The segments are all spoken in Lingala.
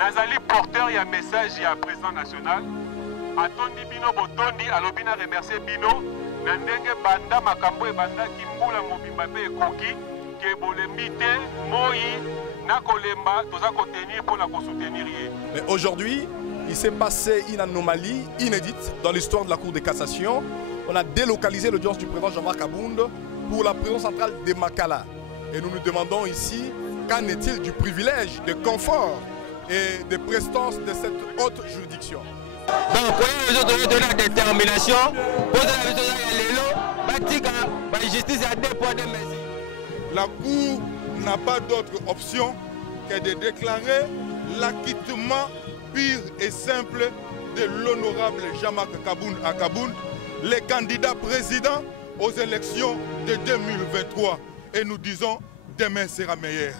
Nazali porteur ya message ya président national. Atondi bino botondi alobina remercier bino na ndenge banda makambo e banda kimbula mobimba pe ekoki ke bolembi te moi na kolemba toza kotenir pour la soutenir. Mais aujourd'hui, il s'est passé une anomalie inédite dans l'histoire de la Cour de cassation. On a délocalisé l'audience du président Jean-Marc Abound pour la prison centrale de Makala. Et nous nous demandons ici, qu'en est-il du privilège, de confort et de prestance de cette haute juridiction? Donc, pour nous donner de la détermination, pour la justice à deux points de mesure. La Cour n'a pas d'autre option que de déclarer l'acquittement pur et simple de l'honorable Jean-Marc Abound, le candidat président aux élections de 2023. Et nous disons, demain sera meilleur.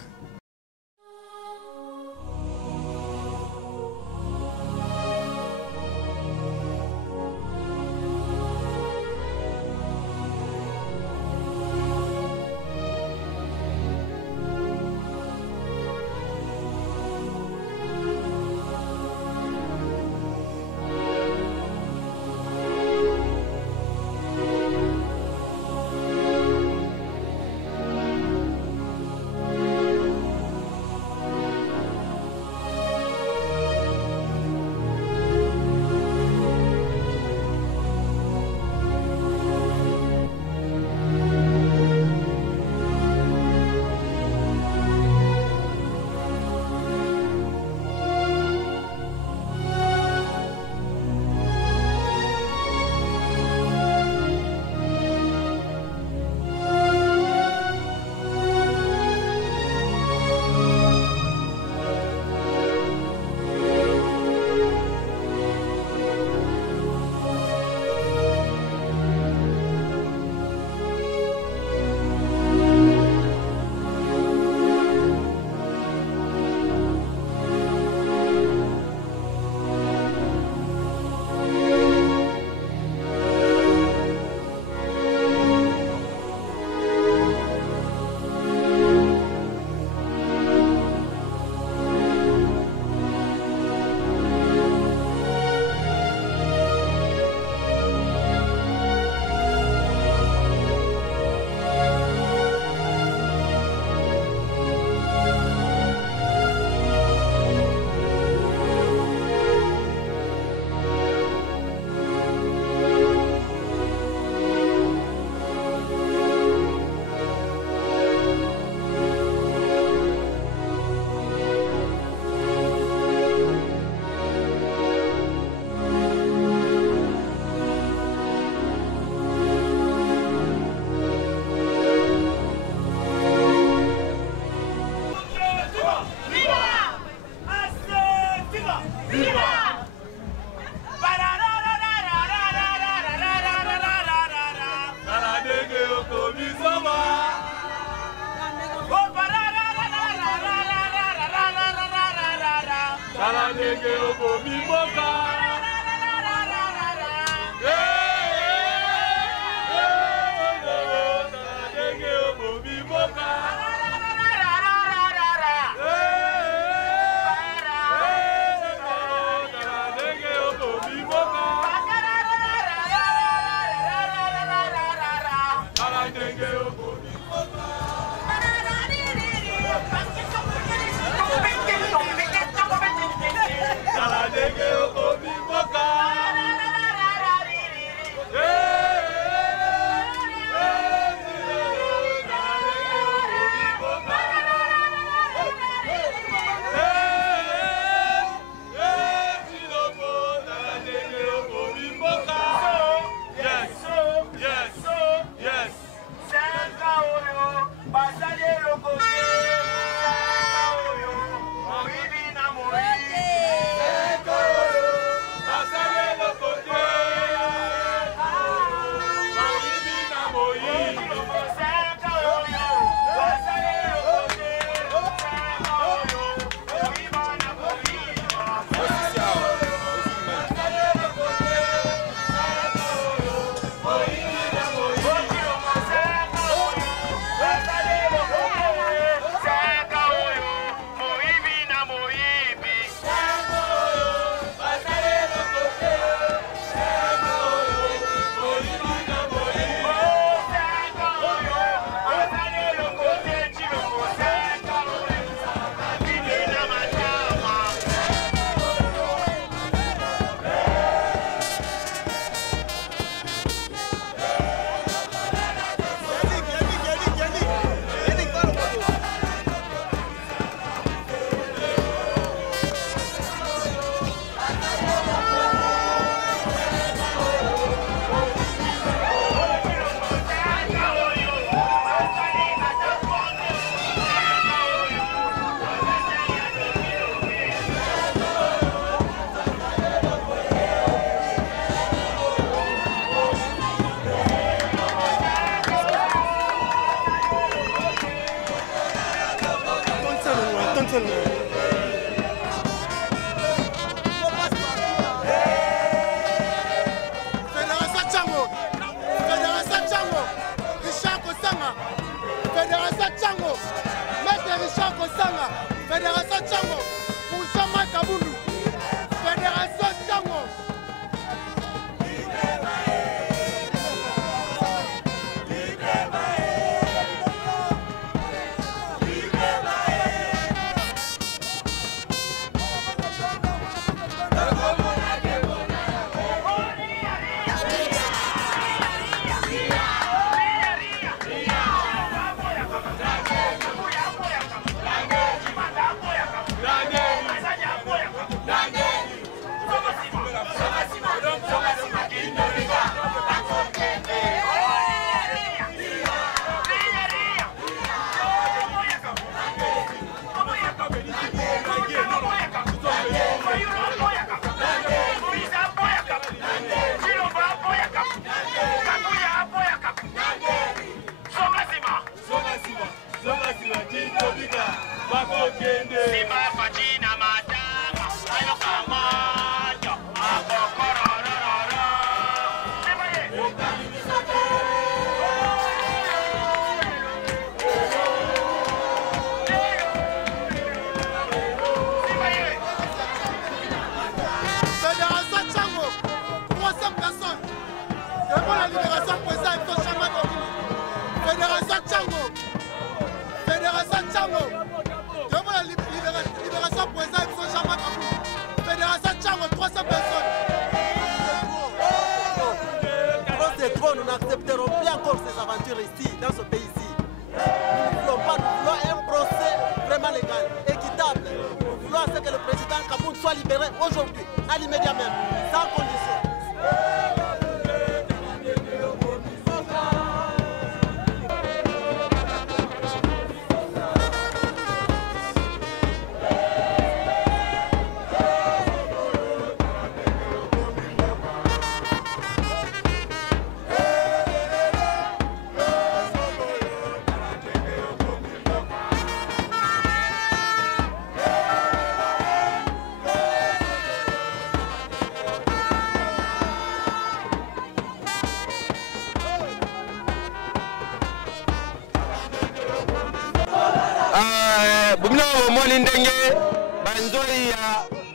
à l'immédiat même, sans condition.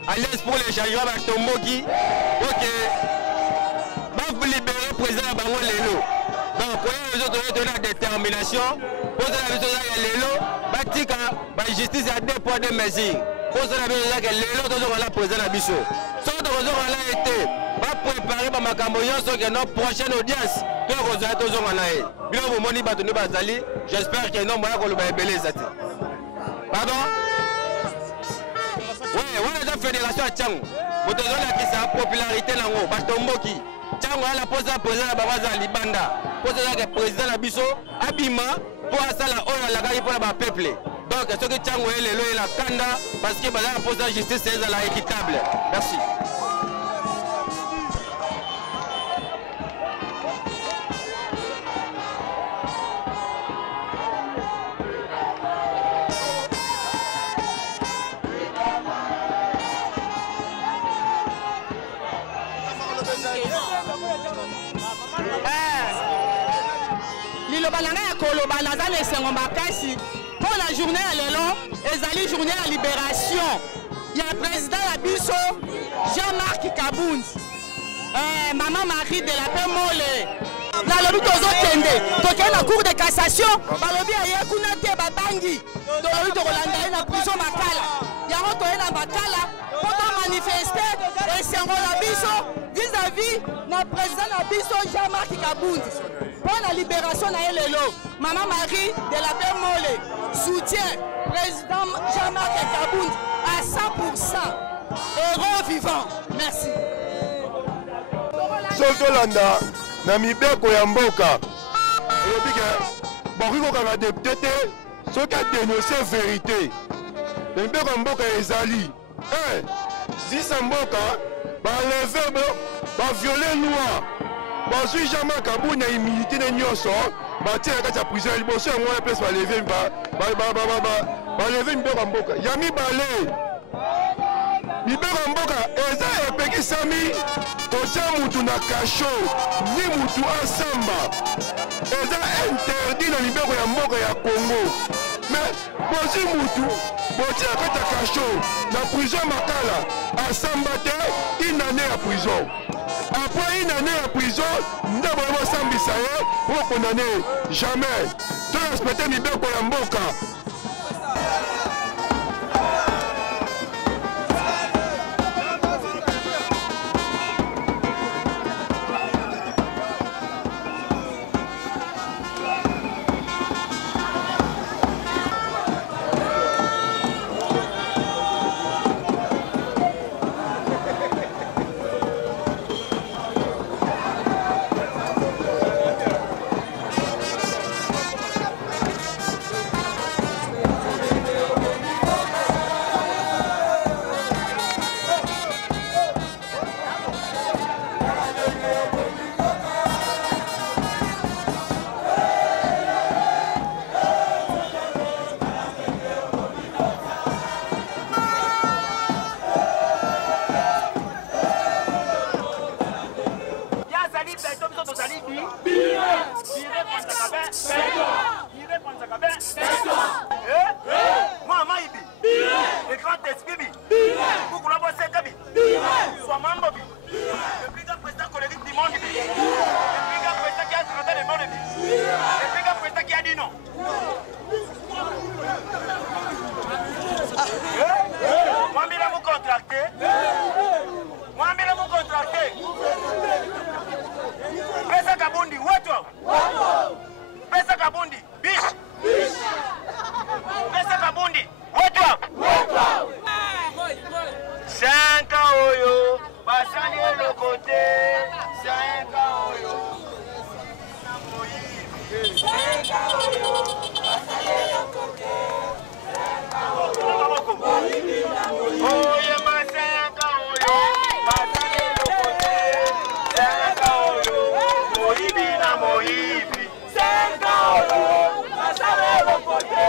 Alliance pour les changements à Tomboki, ok, va libérer le président Bango Lelo. Donc, pour les autres, on a la détermination. Pour la raison que Lelo, la justice a deux poids de mesures. Pour la raison que Lelo, toujours la président Abisso. Sans de raison, on a été, va préparer ma Macamboyan sur notre prochaine audience. J'espère que non, moi, on va belé. Pardon? Oui, on a la fédération à Tchang. Vous avez la popularité dans le Batomboki. Tchang a la pose à poser la Babaza Libanda. Pose à la président Abisso, Abima, pour ça la Oya la gagne pour la peuple. Donc, ce que Tchang est le la Kanda, parce que la pose à justice c'est la équitable. Merci. Lilobalanga ya koloba naza na esengo makasi pour la journée ya lelo ezali journée ya libération ya président ya biso Jean-Marc Kabound Maman Marie de la Paix Mole nalobi tokende na cour de cassation balobi aye kuna te babangi tolobi tokolanda ye na prison makala yango toye na makala po tomanifeste esengo na biso vis-à-vis na président na biso Jean-Marc Kabound pour la libération na lelo Maman Marie de la Paix Mole soutient président Jean-Marc Kabound à 100%. Héros vivant. Merci. Sozolanda na mibeko ya mboka elobike bakokokanga depute soki adénonce vérité na mibeko ya mboka ezali zisa mboka baleve baviole loi bazwi Jean-Marc Kabound na immunité na nyonso batie na kati ya prison ya liboso yango wana place baleve mibeko ya mboka ya mibale mibeko ya mboka eza epekisami kotia mutu na kasho ni mutu asamba eza interdit na mibeko ya mboka ya Congo mais bozwi mutu botia kati ya kasho na prison makala asamba te une année ya prison après une année ya prison nde boye bosambisa ye po condamné jamais to respecte mibeko ya mboka. basali le côté senga oyo senga oyo basali le côté senga oyo oye masenga oyo basali le côté senga oyo moyibi na moyibi senga oyo basali le côté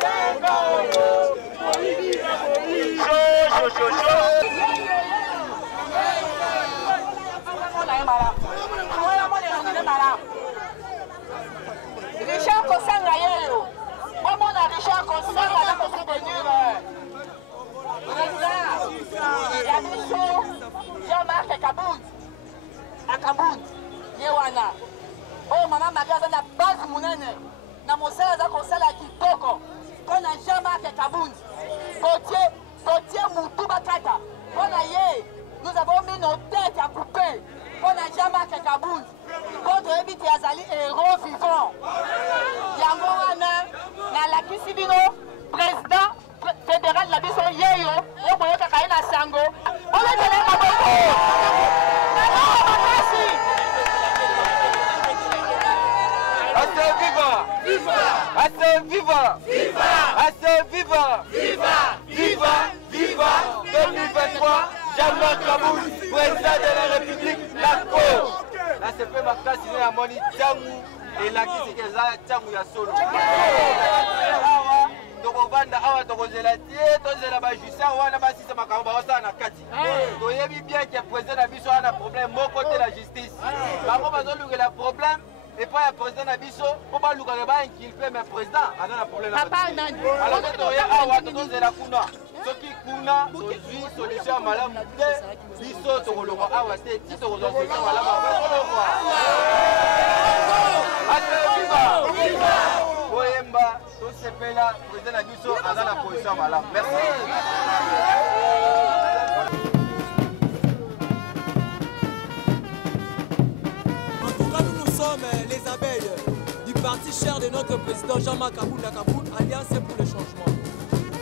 senga oyo moyibi na moyibi Richard Kosanga yelo. Comment on a Richard Kosanga là pour soutenir président Jean-Marc Kabound. À Kabound. Yewana. Oh maman Maria na base munene. Na mosala za kosala kitoko. Kona Jean-Marc Kabound. Côtier Moutou Bakata. Kona ye. Nous avons mis nos têtes à couper. Kona Jean-Marc Kabound. Contre Ebiti Azali héros vivant. Yango wana na la Kisibino président fédéral la biso yeyo yo boyoka kaina sango. Ole tele maboko. Assez viva! Viva! Assez viva! Viva! Assez viva! Viva! Viva! Viva! 2023, Jean-Marc Kabound, président de la République, la cause! Là, c'est fait ma classe, il y a Moni Tchangou et la qui c'est que ça, Tchangou ya solo. Donc, on va à Tokozelatie, Tozelaba Jussa, on va passer à Makamba, on va à Kati. Donc, il y a bien que le président a un problème, mon côté la justice. Par contre, on a le problème. Et pas le président Nabiso, pour pas nous faire qu'il fait mais président, on a un problème. Alors que tu as la Kuna, ce qui Kuna, c'est solution malade, Biso, tu as le roi, tu as le roi, Boyemba, tout ce pays-là, président Nabiso, on a la position malade. Merci. Les abeilles du parti cher de notre président Jean-Marc Kabound, Alliance pour le changement.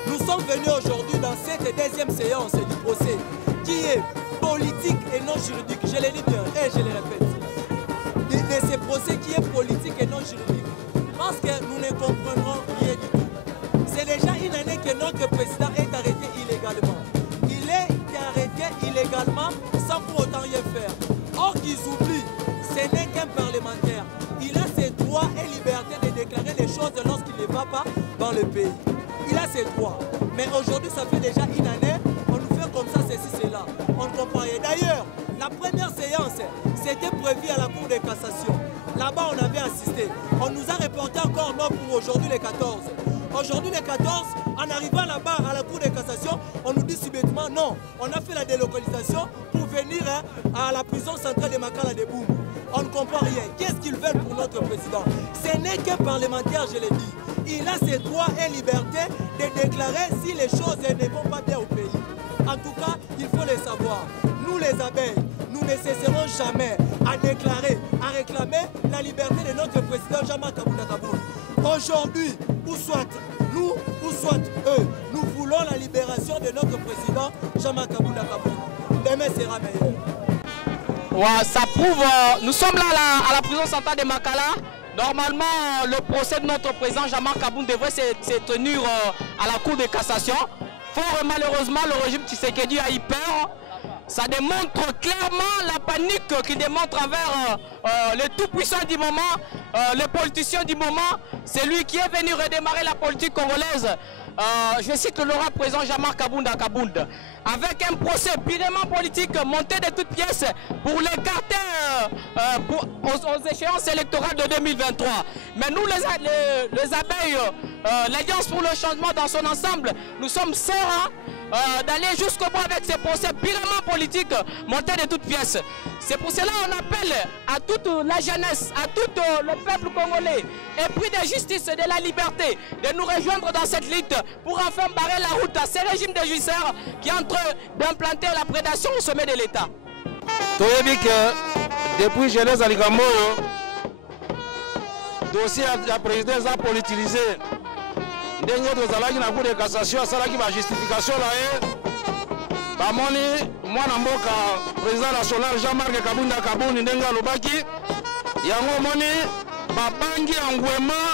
Nous sommes venus aujourd'hui dans cette deuxième séance du procès qui est politique et non juridique. Je le dis bien et je le répète. De ce procès qui est politique et non juridique. Parce que nous ne comprendrons rien du tout. C'est déjà une année que notre président est arrêté illégalement. Il est arrêté illégalement sans pour autant rien faire. Or qu'ils oublient, ce n'est qu'un parlementaire. Il a ses droits et libertés de déclarer les choses lorsqu'il ne va pas dans le pays. Il a ses droits. Mais aujourd'hui, ça fait déjà une année, on nous fait comme ça, ceci, cela. On ne comprend rien. D'ailleurs, la première séance, c'était prévu à la Cour de cassation. Là-bas, on avait assisté. On nous a reporté encore non pour aujourd'hui les 14. Aujourd'hui les 14, en arrivant là-bas à la Cour de cassation, on nous dit subitement non. On a fait la délocalisation pour venir à la prison centrale de Makala de Boum. On ne comprend rien. Qu'est-ce qu'ils veulent pour notre président? Ce n'est qu'un parlementaire, je l'ai dit. Il a ses droits et libertés de déclarer si les choses ne vont pas bien au pays. En tout cas, il faut le savoir. Nous les abeilles, nous ne cesserons jamais à déclarer, à réclamer la liberté de notre président Jean-Marc Kabound. Aujourd'hui, ou soit nous, ou soit eux, nous voulons la libération de notre président Jean-Marc Kabound. Demain sera meilleur. Ouais, ça prouve, nous sommes là à la prison centrale de Makala. Normalement, le procès de notre président Jean-Marc Kabound devrait se tenir à la Cour de cassation. Fort malheureusement, le régime Tshisekedi a eu peur. Ça démontre clairement la panique qu'il démontre envers les tout-puissants du moment, les politiciens du moment. C'est lui qui est venu redémarrer la politique congolaise. Je cite l'honorable président Jean-Marc Kabound à Kabound, avec un procès purement politique monté de toutes pièces pour l'écarter aux échéances électorales de 2023. Mais nous les abeilles, l'Alliance pour le changement dans son ensemble, nous sommes sereins d'aller jusqu'au bout avec ces procès purement politiques montés de toutes pièces. C'est pour cela qu'on appelle à toute la jeunesse, à tout le peuple congolais, épris de justice et de la liberté, de nous rejoindre dans cette lutte pour enfin barrer la route à ces régimes de jouisseurs qui sont en train d'implanter la prédation au sommet de l'État. Depuis jeunesse à Ligamoro, dossier de la présidence a politisé. Dernier de la Cour de cassation, ça qui ma justification là, bamoni mwana mboka président national Jean-Marc Kabunda Kabundi ndenge alobaki yango moni babangi engouement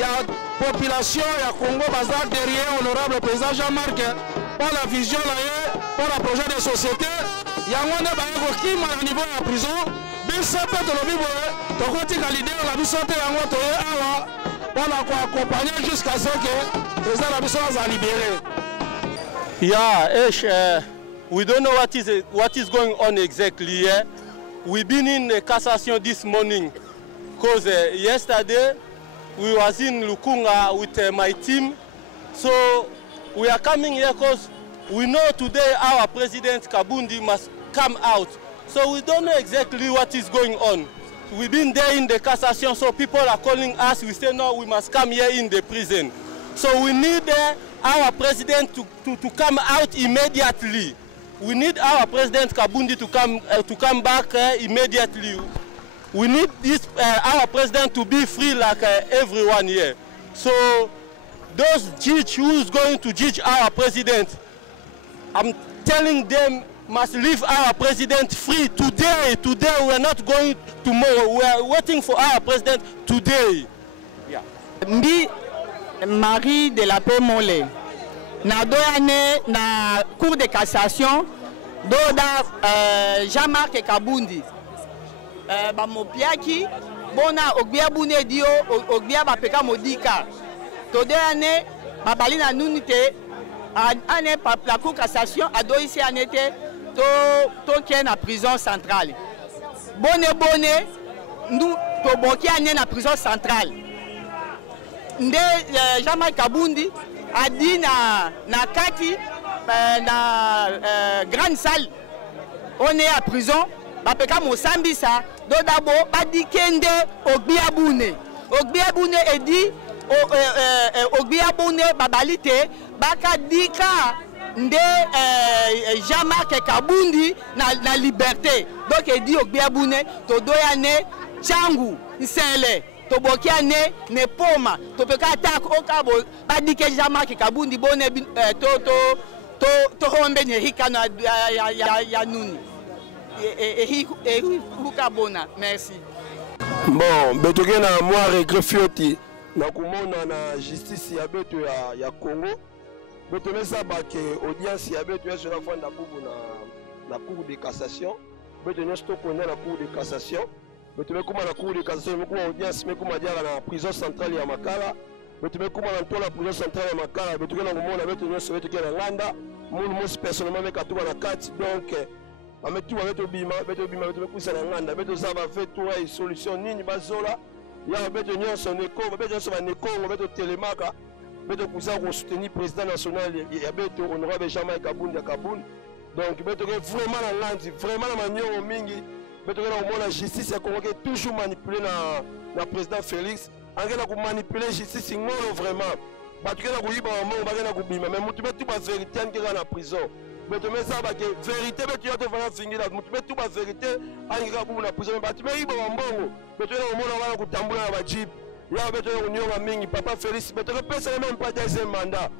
ya population ya Congo baza derrière honorable président Jean-Marc pour la vision na ye pour la projet de société yango nde bayekokima na niveau ya prison biso mpe tolobi boye tokotika lidere na biso te yango toye awa mpona koaccompagner jusqu'à ce que président na biso aza libéré. Yeah, we don't know what is going on exactly here. We've been in the cassation this morning because yesterday we was in Lukunga with my team. So we are coming here because we know today our President Kabundi must come out. So we don't know exactly what is going on. We've been there in the cassation, so people are calling us. We say no, we must come here in the prison. So we need our president to come out immediately. We need our president Kabundi to come back immediately. We need our president to be free like everyone here. So those judges who is going to judge our president, I'm telling them must leave our president free today. Today we are not going tomorrow. We are waiting for our president today. Yeah. Mbi Marie de la Paix Mole. Na doyane na Cour de cassation doda Jean-Marc Kabundi. Bamopiaki bona ogbia bune dio ogbia bapeka modika. To doyane babali na nunite ane la Cour de cassation a doisi anete to ken na prison centrale. Bonne nous to boki ane na prison centrale. Nde Jean-Marc Kabundi a dit na kati na grande salle on est à prison bapeka mosambisa do dabo badikende ogbiabune et dit ogbiabune babalite bakadika nde Jean-Marc Kabundi na liberté donc il dit ogbiabune to doyane changu nsele tobokiane ne poma topeka attaque au cabo badike Jean-Marc Kabundi bone to hombe ne hikano ya nuni et hukabona. Merci. Bon, betoke na moi regret fioti na kumona na justice ya beto ya Congo beto mesa bake audience ya beto ya sona fanda bubu na cour de cassation beto nyosto kona na cour de cassation beto mekuma na cour de cassation mekuma audience mekuma diara na prison centrale ya Makala beto mekuma na tola prison centrale ya Makala beto na kumona beto nyosto beto na nganda mulu musi personnellement mekatuba na kati donc ametuba beto bima beto mekusa na nganda beto saba fait toi et solution nini bazola ya beto nyonso neko beto nyonso ba neko beto telemaka beto kusa ko soutenir président national ya beto honorable Jean-Marc Kabundi Kabundi donc beto vraiment na ngandi vraiment na manyo mingi beto na omona justice ya Congo toujours manipuler na président Félix angena ko manipuler justice ngolo vraiment batukena ko yiba mo bagena ko bima mais mutu betu ba vérité ngena na prison beto mesa ba ke vérité betu yato vana fingila mutu betu ba vérité angeka ko na prison batu me yiba mbongo beto na omona wana kutambula na ba jeep ya beto na union mingi papa Félix beto ko pesa même pas deuxième mandat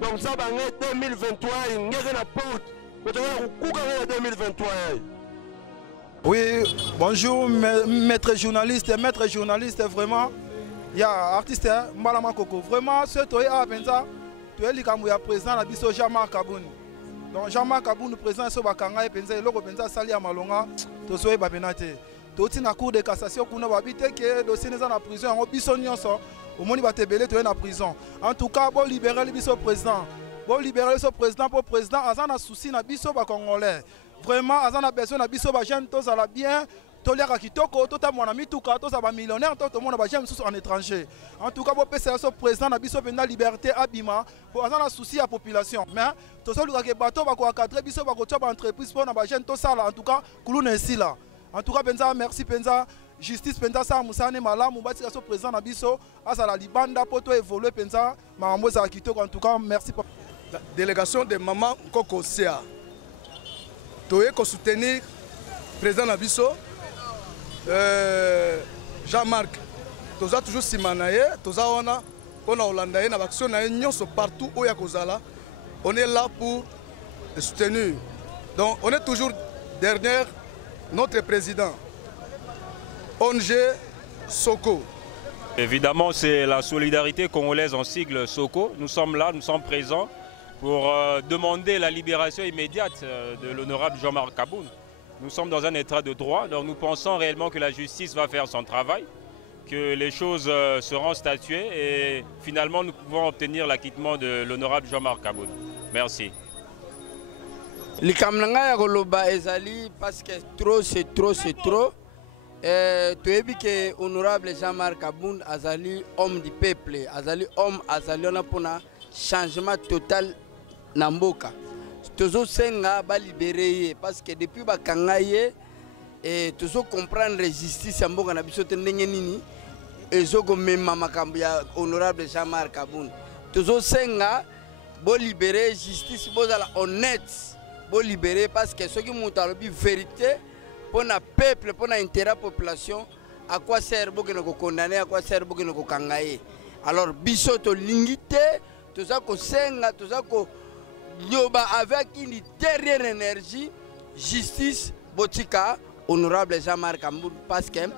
donc ça ba ngé 2023 ngeke na porte beto na kuka na 2023. Oui, bonjour maître journaliste, vraiment. Il y a artiste Mbalama Koko. Vraiment, ce toy a pensa, tu es le président de Bisso Jean-Marc Kabundi. Donc Jean-Marc Kabundi président de Bakanga et pensa, il a pensa Sali Amalonga, tu sois babenate. Tu es na cour de cassation pour nous habiter que dossier n'est en prison, on Bisso nyonso, au monde va te belé, tu es en prison. En tout cas, bon libérer le Bisso président. Bon libérer ce président pour président, azan a souci na Bisso Bakongolais. Vraiment, azan a besoin na Bisso Bajen, tous à la bien. Tolera kitoko, tota mon ami tuka, tous à millionnaire, tout le monde va jamais en étranger. En tout cas, pour passer ce président na biso penda liberté abima, pour avoir un souci à la population. Mais tout ça, le bateau va quoi cadrer biso va quoi entreprise pour na bajen tout ça là. En tout cas, kulune ici là. En tout cas, penza merci penza justice penza ça musane malamu bati ce président na biso asa la libanda pour toi évoluer penza mamboza kitoko. En tout cas, merci pour la délégation de maman Koko Sea. Toye ko soutenir président na biso. Jean-Marc, toza toujours simanaye, toza wana, on a hollandais, na action na nyonso partout où ya kozala, on est là pour soutenir Donc on est toujours derrière notre président, Onge Soko. Évidemment, c'est la solidarité congolaise en sigle Soko. Nous sommes là, nous sommes présents pour demander la libération immédiate de l'honorable Jean-Marc Kaboun. Nous sommes dans un état de droit, donc nous pensons réellement que la justice va faire son travail, que les choses seront statuées et finalement nous pouvons obtenir l'acquittement de l'honorable Jean-Marc Kaboun. Merci. Likamnanga ya koloba ezali parce que trop c'est trop c'est trop. Toyebi que honorable Jean-Marc Kaboun azali homme du peuple, azali homme azali on a pona changement total na mboka. Tozo senga ba libérer parce que depuis ba kangaye et tozo comprendre justice ya mboka na biso te ndenge nini ezoko mema makambo ya honorable Jean-Marc Kaboun. Tozo senga bo libérer justice bozala honnête. Libérer parce que ceux qui montent à la vérité pour le peuple, pour l'intérêt de la population, à quoi sert de condamner, à quoi sert de kangaye. Alors, biso to lingité, tout ça qu'on senga, tout ça qu'on yoba avec une dernière énergie, justice, botika, honorable Jean-Marc Kaboun parce que la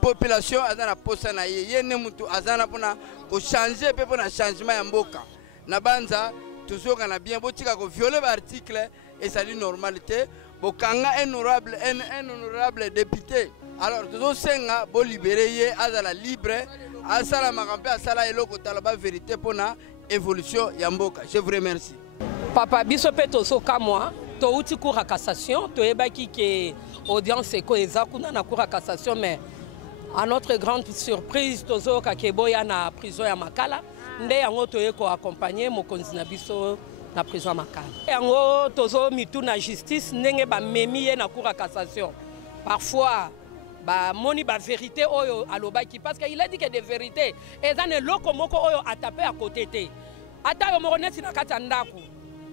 population a dans la poste na ye ne mutu azana pona ko changer pe pona changement ya mboka. Na banza toujours on a bien botika ko violer l'article et ça dit normalité bokanga un honorable député alors toujours senga bo libérer ye azala libre asala makampe asala eloko talaba vérité pona évolution ya mboka. Je vous remercie. Papa biso pe tozoka moi to uti cour à cassation to ebaki ke audience ko ezakuna na cour à cassation mais à notre grande surprise tozoka ke boya na prison ya Makala nde yango toye ko accompagner mokonzi na biso na prison Makala. Yango tozo mitu na justice ndenge ba memi ye na cour à cassation. Parfois ba moni ba vérité oyo alobaki parce qu'il a dit que des vérités et dans le loko moko oyo atapé à côté té. Ata yo moroneti na kata ndako.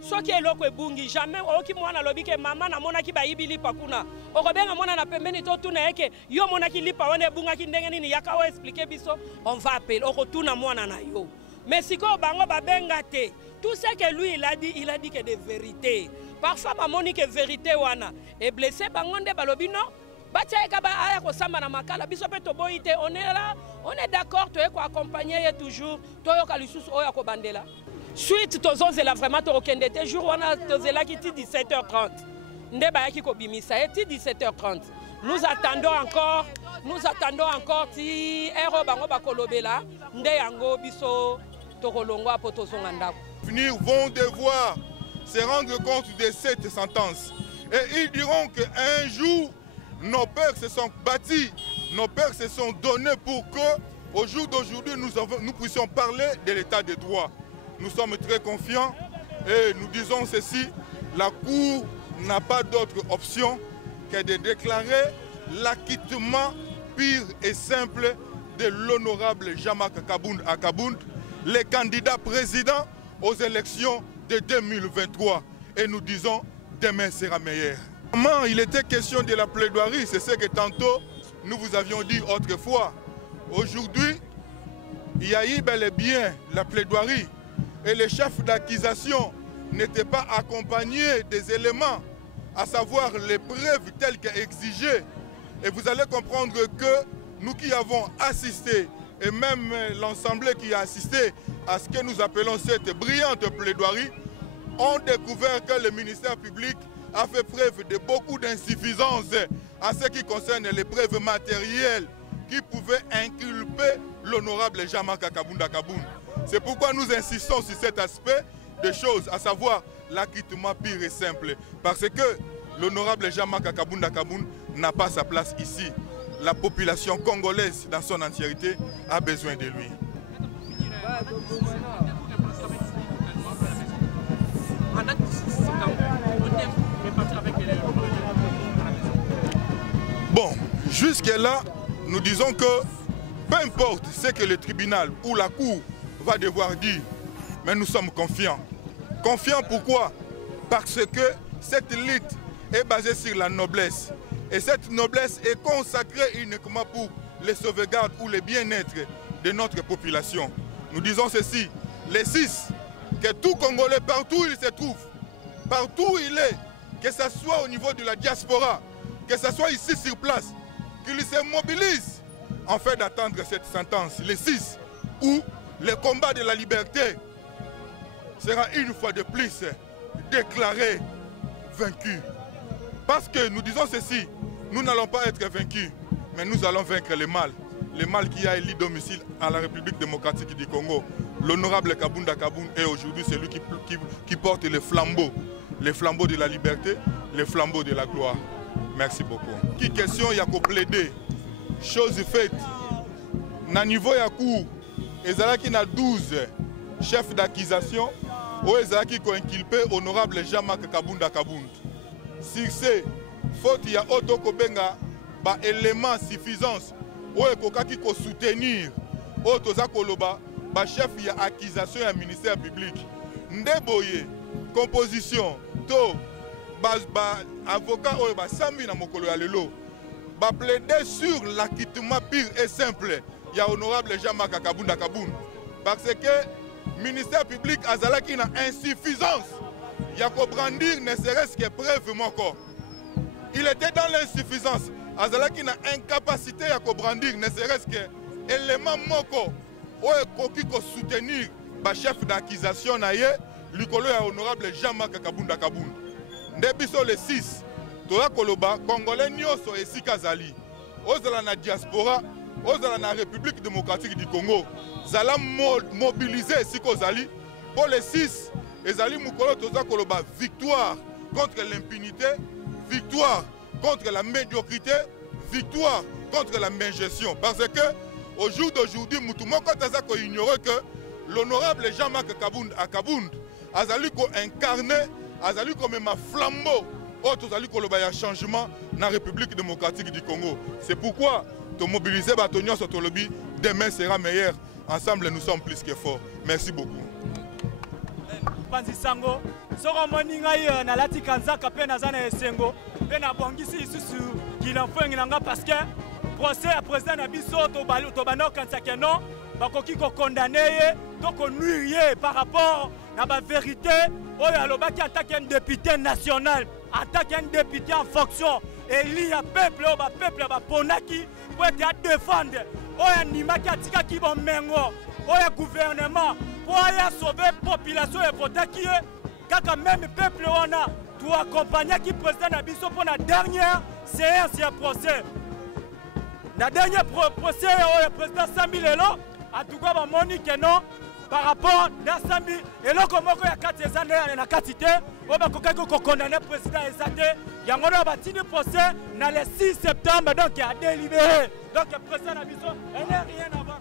Soki eloko ebungi jamais oki mwana lobi ke mama na mona ki ba ibili pakuna. Okobenga mona na pembeni to tuna yeke yo mona ki lipa wana ebunga ki ndenge nini yaka o expliquer biso on va appeler okotuna mwana na yo. Mais si ko bango ba bengate tout ce que lui il a dit que des vérités. Parfois ba moni que vérité wana et blessé bango nde balobi non. Batia kaba aya ko samba na Makala biso pe to boyite on est là, on est d'accord to ko accompagner toujours to yo kalisusu oya ko bandela. Suite tozozela vraiment to okendete jour wana tozela ki ti 17h30. Nde ba yaki ko bimisa ti 17h30. Nous attendons encore ti ero bango bakolobela nde yango biso tokolongwa po tozonga ndako. Venir vont devoir se rendre compte de cette sentence et ils diront qu'un jour nos pères se sont bâtis, nos pères se sont donnés pour que au jour d'aujourd'hui nous puissions parler de l'état de droit. Nous sommes très confiants et nous disons ceci, la Cour n'a pas d'autre option que de déclarer l'acquittement pur et simple de l'honorable Jean-Marc Kaboun à Kaboun, le candidat président aux élections de 2023. Et nous disons, demain sera meilleur. Comment il était question de la plaidoirie, c'est ce que tantôt nous vous avions dit autrefois. Aujourd'hui, il y a eu bel et bien la plaidoirie et les chefs d'accusation n'étaient pas accompagnés des éléments, à savoir les preuves telles qu'exigées. Et vous allez comprendre que nous qui avons assisté, et même l'Assemblée qui a assisté à ce que nous appelons cette brillante plaidoirie, ont découvert que le ministère public a fait preuve de beaucoup d'insuffisance en ce qui concerne les preuves matérielles qui pouvaient inculper l'honorable Jean-Marc Kaboun à Kaboun. C'est pourquoi nous insistons sur cet aspect des choses, à savoir l'acquittement pur et simple. Parce que l'honorable Jean-Marc Kaboun à Kaboun n'a pas sa place ici. La population congolaise dans son entièreté a besoin de lui. Bon, jusque-là, nous disons que peu importe ce que le tribunal ou la cour va devoir dire, mais nous sommes confiants. Confiants pourquoi? Parce que cette lutte est basée sur la noblesse. Et cette noblesse est consacrée uniquement pour les sauvegardes ou le bien-être de notre population. Nous disons ceci, les 6, que tout Congolais, partout où il se trouve, partout où il est, que ce soit au niveau de la diaspora, que ce soit ici sur place, qu'ils se mobilisent en fait d'attendre cette sentence, le 6, où le combat de la liberté sera une fois de plus déclaré vaincu. Parce que nous disons ceci, nous n'allons pas être vaincus, mais nous allons vaincre le mal qui a élu domicile à la République démocratique du Congo. L'honorable Kabunda Kaboun est aujourd'hui celui qui porte les flambeaux de la liberté, les flambeaux de la gloire. Merci beaucoup. Qui question, il y a qu'à plaider. Chose faite. Na niveau ya cour, ezalaki na 12 chefs d'accusation, ou ezalaki ko inculpé honorable Jean-Marc Kabunda Kaboun. Sur ce, faute ya auto kobenga ba élément suffisance, ou ekokaki ko soutenir, ou toza koloba ba chef ya accusation ya ministère public. Ndeboye, composition, to, ba avocat ou ba sami na mokolo ya lelo. Va plaider sur l'acquittement pur et simple. Il y a honorable Jean-Marc Kabunda Kaboun. Parce que le ministère public a une insuffisance. Il y a qu'à brandir ne serait-ce que preuve encore. Il était dans l'insuffisance. Il y a une incapacité à brandir ne serait-ce que élément moko. Ou qui soutenir le chef d'accusation l'icolo est honorable Jean-Marc Kabunda Kaboun. Depuis le 6. Toya koloba Congolais nyoso esika zali ozala na diaspora ozala na République démocratique du Congo zala mobiliser esika zali pour les 6 ezali mukolo toza koloba victoire contre l'impunité, victoire contre la médiocrité, victoire contre la mégestion, parce que au jour d'aujourd'hui mutu moko taza ko ignorer que l'honorable Jean-Marc Kabound azali ko incarner azali ko même flambeau autres allez koloba ya changement dans la République démocratique du Congo. C'est pourquoi te mobiliser Batonion sur lobby demain sera meilleur. Ensemble nous sommes plus que forts. Merci beaucoup. Panzi Sango, soro moninga ye na lati kanzaka pe na zana esengo pe na bongisi isusu kilamfengi nanga parce que procès à président na biso to bano kansaka non bakoki ko condamner to ko nuire par rapport na ba vérité oyo alobaki attaquer un député national. Attaque un député en fonction et il y a peuple ponaki pour être à défendre. Oya nimaki atika ki bon mengo. Oya gouvernement pour aller sauver la population et voter qui est kaka même peuple on a tout accompagner qui président Nabiso pour la dernière séance de procès. La dernière procès au président Sami Lelo en tout cas Monique non par rapport à Sami et là comment il y a 4 années na quantité on va condamner le président Ezate il y a un bâti procès dans le 6 septembre donc il a délibéré donc le président Nabiso il n'a rien à voir.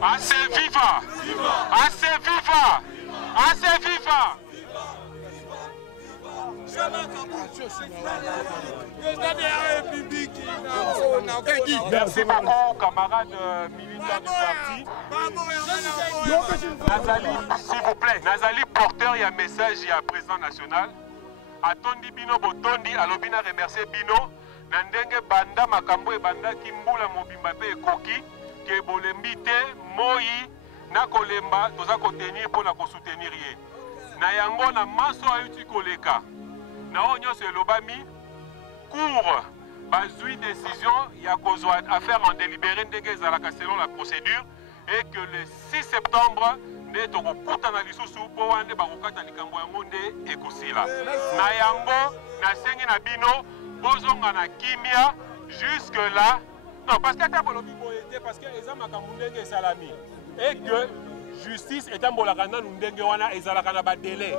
Assez viva! Assez viva! Assez viva! Merci beaucoup, camarades militants du parti. Nazali, s'il vous plaît, Nazali porteur, il y a un message, il y a un président national. Atondi Bino Botondi, Alobina remercier Bino. Nandenge Banda Makambo et Banda Kimbula Mobimba pe Koki, que Bolembite, Moi, Nakolemba, toza kontenir pour la soutenir. Na yango na maso ayuti koleka. Na onyo se lobami cour bazui décision ya kozwa affaire en délibéré ndenge ezalaka selon la procédure et que le 6 septembre nde tokokutana lisusu po wande bakokata likambo yango nde ekosila. Na yango nasengi na bino bozonga na kimia jusque là. Non, parce que ata bolobi boyete parce que eza makambo ndenge esalami et que justice etambolaka nanu ndenge wana ezalaka na badélai.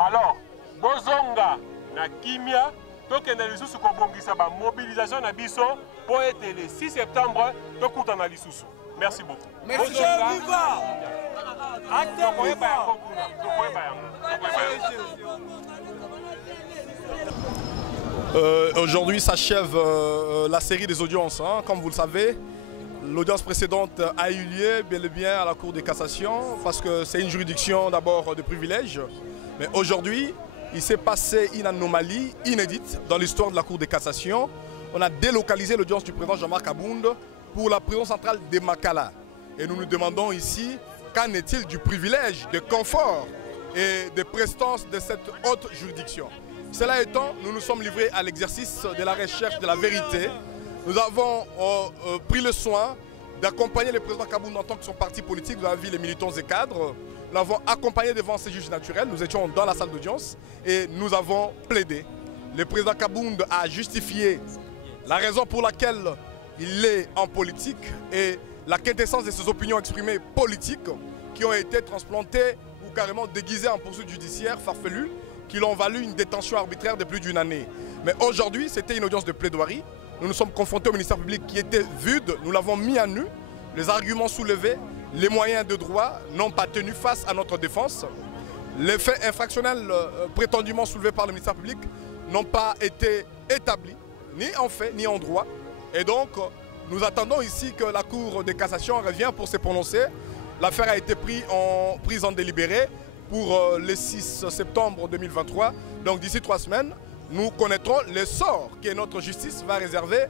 Alors bozonga na kimia tokende lisusu kobongisa ba mobilisation na biso po ete le 6 septembre tokutana lisusu. Merci beaucoup. Merci viva. Aujourd'hui s'achève la série des audiences, hein, comme vous le savez. l'audience précédente a eu lieu bel et bien à la Cour de cassation parce que c'est une juridiction d'abord de privilège. Mais aujourd'hui, il s'est passé une anomalie inédite dans l'histoire de la Cour de cassation. On a délocalisé l'audience du président Jean-Marc Abound pour la prison centrale de Makala. Et nous nous demandons ici, qu'en est-il du privilège, de confort et de prestance de cette haute juridiction? Cela étant, nous nous sommes livrés à l'exercice de la recherche de la vérité. Nous avons pris le soin d'accompagner le président Kabound en tant que son parti politique, vous avez vu les militants et cadres. Nous l'avons accompagné devant ses juges naturels, nous étions dans la salle d'audience et nous avons plaidé. Le président Kabound a justifié la raison pour laquelle il est en politique et la quintessence de ses opinions exprimées politiques qui ont été transplantées ou carrément déguisées en poursuite judiciaire farfelue qui l'ont valu une détention arbitraire de plus d'une année. Mais aujourd'hui, c'était une audience de plaidoirie. Nous nous sommes confrontés au ministère public qui était vide, nous l'avons mis à nu, les arguments soulevés, les moyens de droit n'ont pas tenu face à notre défense. Les faits infractionnels prétendument soulevés par le ministère public n'ont pas été établis, ni en fait, ni en droit. Et donc, nous attendons ici que la Cour de cassation revienne pour se prononcer. L'affaire a été prise en délibéré pour le 6 septembre 2023. Donc d'ici 3 semaines, nous connaîtrons le sort que notre justice va réserver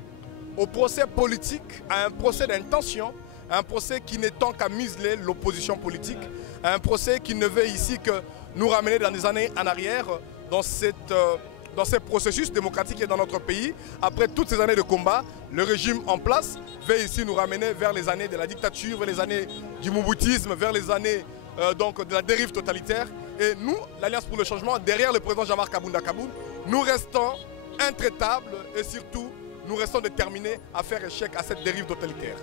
au procès politique, à un procès d'intention, un procès qui n'étend qu'à museler l'opposition politique, un procès qui ne veut ici que nous ramener dans des années en arrière dans ce processus démocratique et dans notre pays. Après toutes ces années de combat, le régime en place veut ici nous ramener vers les années de la dictature, vers les années du mouboutisme, vers les années donc de la dérive totalitaire. Et nous, l'Alliance pour le changement, derrière le président Jean-Marc Kabound, nous restons intraitables et surtout, nous restons déterminés à faire échec à cette dérive totalitaire.